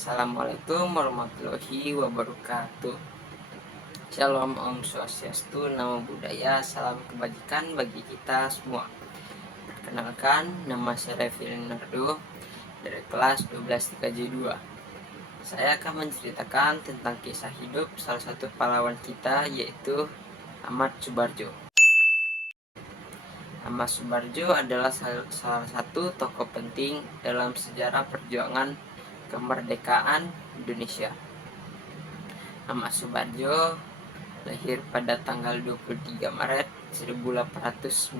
Assalamualaikum warahmatullahi wabarakatuh. Shalom, Om Swastiastu, Namo Buddhaya, salam kebajikan bagi kita semua. Perkenalkan, nama saya Revi Leonardo dari kelas 12 TKJ 2. Saya akan menceritakan tentang kisah hidup salah satu pahlawan kita, yaitu Ahmad Subarjo. Ahmad Subarjo adalah salah satu tokoh penting dalam sejarah perjuangan kemerdekaan Indonesia. Ahmad Subarjo lahir pada tanggal 23 Maret 1896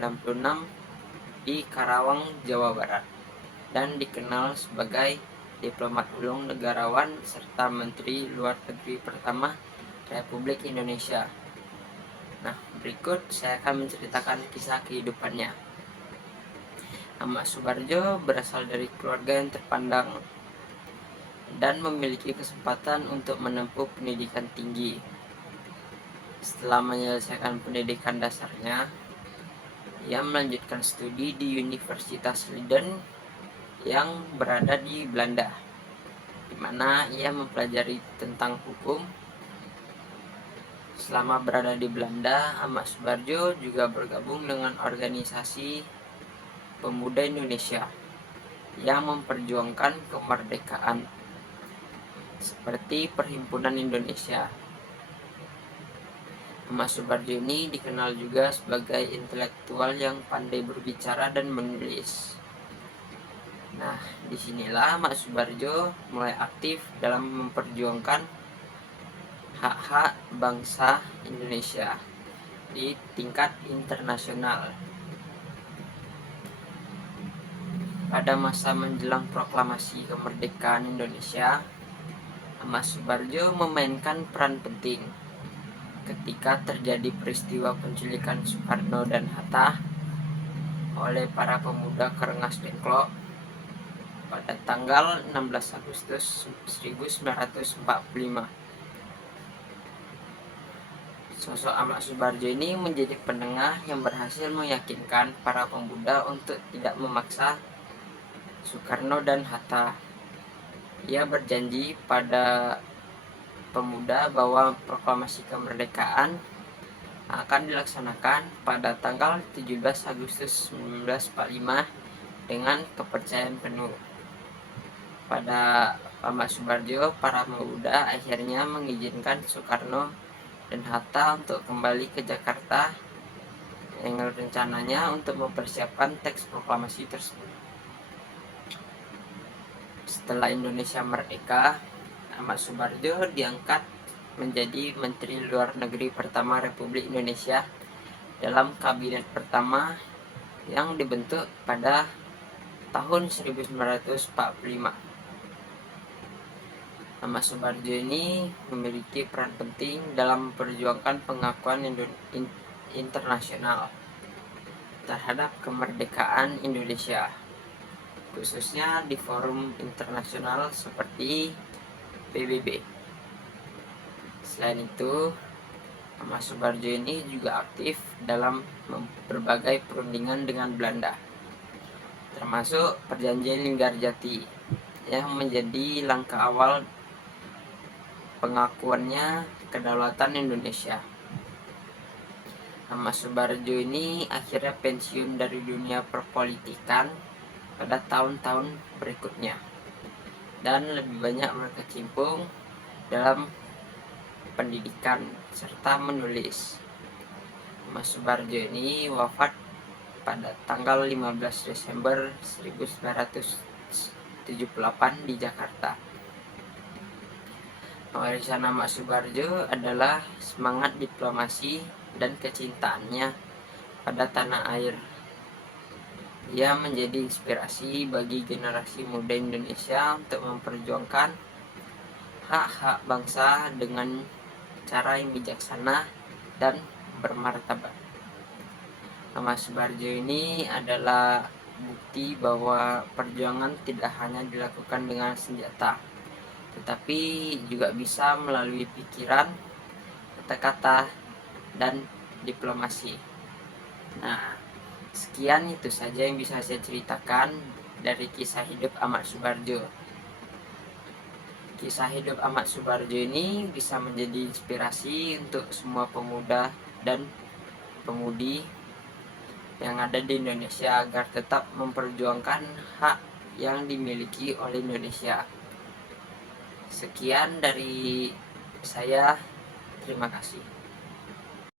di Karawang, Jawa Barat, dan dikenal sebagai diplomat ulung, negarawan, serta Menteri Luar Negeri pertama Republik Indonesia. Nah, berikut saya akan menceritakan kisah kehidupannya. Ahmad Subarjo berasal dari keluarga yang terpandang dan memiliki kesempatan untuk menempuh pendidikan tinggi. Setelah menyelesaikan pendidikan dasarnya, ia melanjutkan studi di Universitas Leiden yang berada di Belanda, di mana ia mempelajari tentang hukum. Selama berada di Belanda, Ahmad Subarjo juga bergabung dengan organisasi pemuda Indonesia yang memperjuangkan kemerdekaan, seperti Perhimpunan Indonesia. Ahmad Subarjo ini dikenal juga sebagai intelektual yang pandai berbicara dan menulis. Nah, disinilah Ahmad Subarjo mulai aktif dalam memperjuangkan hak-hak bangsa Indonesia di tingkat internasional. Pada masa menjelang proklamasi kemerdekaan Indonesia, Ahmad Subarjo memainkan peran penting ketika terjadi peristiwa penculikan Soekarno dan Hatta oleh para pemuda Karengas Dengklok pada tanggal 16 Agustus 1945. Sosok Ahmad Subarjo ini menjadi penengah yang berhasil meyakinkan para pemuda untuk tidak memaksa Soekarno dan Hatta. Ia berjanji pada pemuda bahwa proklamasi kemerdekaan akan dilaksanakan pada tanggal 17 Agustus 1945 dengan kepercayaan penuh. Pada Ahmad Subarjo, para pemuda akhirnya mengizinkan Soekarno dan Hatta untuk kembali ke Jakarta dengan rencananya untuk mempersiapkan teks proklamasi tersebut. Setelah Indonesia merdeka, Ahmad Subarjo diangkat menjadi Menteri Luar Negeri pertama Republik Indonesia dalam kabinet pertama yang dibentuk pada tahun 1945. Ahmad Subarjo ini memiliki peran penting dalam memperjuangkan pengakuan internasional terhadap kemerdekaan Indonesia, khususnya di forum internasional seperti PBB. Selain itu, Ahmad Subarjo ini juga aktif dalam berbagai perundingan dengan Belanda, termasuk Perjanjian Linggarjati yang menjadi langkah awal pengakuannya kedaulatan Indonesia. Ahmad Subarjo ini akhirnya pensiun dari dunia perpolitikan pada tahun-tahun berikutnya dan lebih banyak berkecimpung dalam pendidikan serta menulis. Ahmad Subarjo ini wafat pada tanggal 15 Desember 1978 di Jakarta. Warisan Ahmad Subarjo adalah semangat diplomasi dan kecintaannya pada tanah air. Ia menjadi inspirasi bagi generasi muda Indonesia untuk memperjuangkan hak-hak bangsa dengan cara yang bijaksana dan bermartabat. Ahmad Subarjo ini adalah bukti bahwa perjuangan tidak hanya dilakukan dengan senjata, tetapi juga bisa melalui pikiran, kata-kata, dan diplomasi. Nah, sekian itu saja yang bisa saya ceritakan dari kisah hidup Ahmad Subarjo. Kisah hidup Ahmad Subarjo ini bisa menjadi inspirasi untuk semua pemuda dan pemudi yang ada di Indonesia agar tetap memperjuangkan hak yang dimiliki oleh Indonesia. Sekian dari saya, terima kasih.